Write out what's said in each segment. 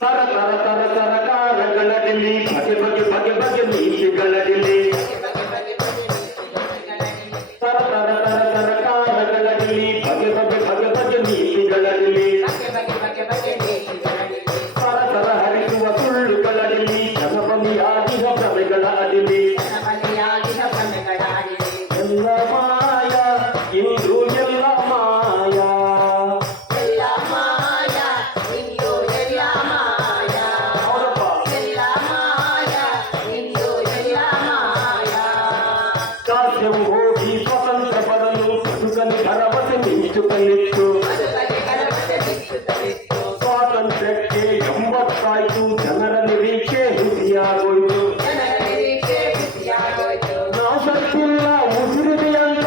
ತರ ತರ ತರ ತರಕಾರಗಳಡಿಲಿ ಬಗೆ ಬಗೆ ಬಗೆ ಬಗೆ ನೀತಿಗಳಡಿಲಿ ತರ ತರ ತರ ತರಕಾರಗಳಡಿಲಿ ಬಗೆ ಬಗೆ ಬಗೆ ಬಗೆ ನೀತಿಗಳಡಿಲಿ ತರ ತರ ಹರಿಯುವ ಸುಳ್ಳುಗಳಡಿಲಿ ಜನಬಲಿಯಾಗಿಹ ಭ್ರಮೆಗಳ ಅಡಿಲಿ ಎಲ್ಲ ಮಾಯ ಇಂದು ಎಲ್ಲ ಮಾಯ ಸಾಧ್ಯವು ಹೋಗಿ ಸ್ವತಂತ್ರ ಬರಲು ಬದುಕಲಿ ಭರವಸೆ ನಿಂತುಕಲಿತ್ತು ಸ್ವಾತಂತ್ರ್ಯಕ್ಕೆ 80 ಜನರ ನಿರೀಕ್ಷೆ ಹುಸಿಯಾಗೋಯ್ತು ನಾವು ಸತ್ತಿಲ್ಲ ಉಸಿರಿದೆಯಂತ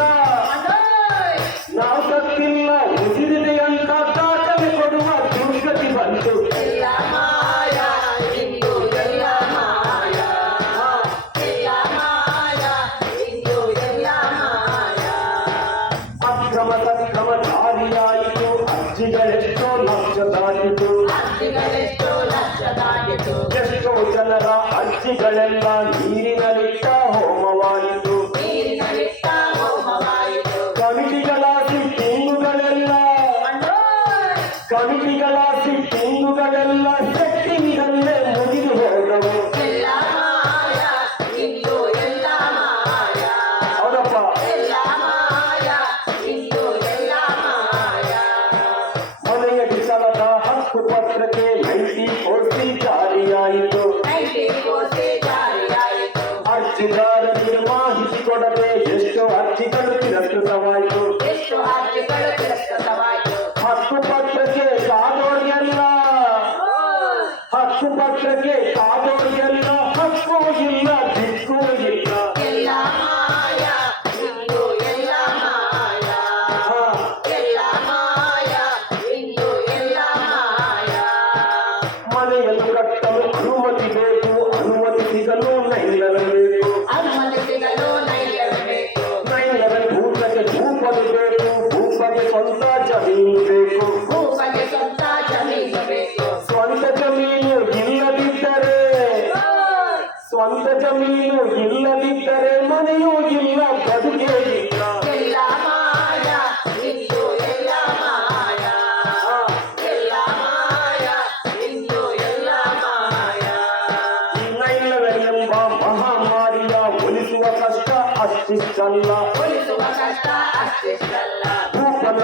ನಾವು ಸತ್ತಿಲ್ಲ ಉಸಿರಿದೆಯಂತ ದಾಖಲೆ ಕೊಡುವ ದುರ್ಗತಿ ಬಂತು ಅಕ್ರಮ ಸಕ್ರಮ ಜಾರಿಯಾಯಿತು ಅರ್ಜಿಗಳೆಷ್ಟೋ ಲಕ್ಷ ದಾಟಿತು ಎಷ್ಟೋ ಜನರ ಅರ್ಜಿಗಳೆಲ್ಲ ನೀರಿನಲ್ಲಿಟ್ಟ ಹೋಮವಾಯಿತು ಕಮಿಟಿಗಳ ಸಿಟ್ಟಿಂಗುಗಳೆಲ್ಲ ಸೆಟ್ಟಿಂಗಲ್ಲೇ ಮುಗಿದು ಹೋದವು ಹೌದಪ್ಪ ಮನೆಯಲ್ಲಿ ಸಲದ ಹಕ್ಕು ಪತ್ರಕ್ಕೆ 90 ಜಾರಿಯಾಯಿತು ಅರ್ಜಿದಾರರಿಗೆ ಮಾಹಿತಿ ಕೊಡದೆ ಎಷ್ಟೋ ಅರ್ಜಿಗಳು ತಿರಸ್ಕೃತವಾಯಿತು ಹಕ್ಕುಪತ್ರಕ್ಕೆ ಕಾದೋರಿಗೆಲ್ಲ ಹಕ್ಕು ಇಲ್ಲ ದಿಕ್ಕು ಇಲ್ಲ ಮನೆಯನ್ನು ಕಟ್ಟಲು ಅನುಮತಿ ಬೇಕು ಅನುಮತಿ ಸಿಗಲು ನೈಲಬೇಕು ನೈಲದ ಭೂತಕ್ಕೆ ಭೂಪದು ಬೇಕು ಭೂಪಗೆ ಸ್ವಂತ ಜಮೀನು ಬೇಕು ಸ್ವಂತ ಜಮೀನು ಇಲ್ಲದಿದ್ದರೆ ಮನೆಯೂ ಇಲ್ಲ ಬದುಕೇ ಇಲ್ಲ ಈ ನೈಲವೆಂಬ ಮಹಾಮಾರಿಯ ಒಲಿಸುವ ಕಷ್ಟ ಅಷ್ಟಿಷ್ಟಲ್ಲ ಭೂಪನ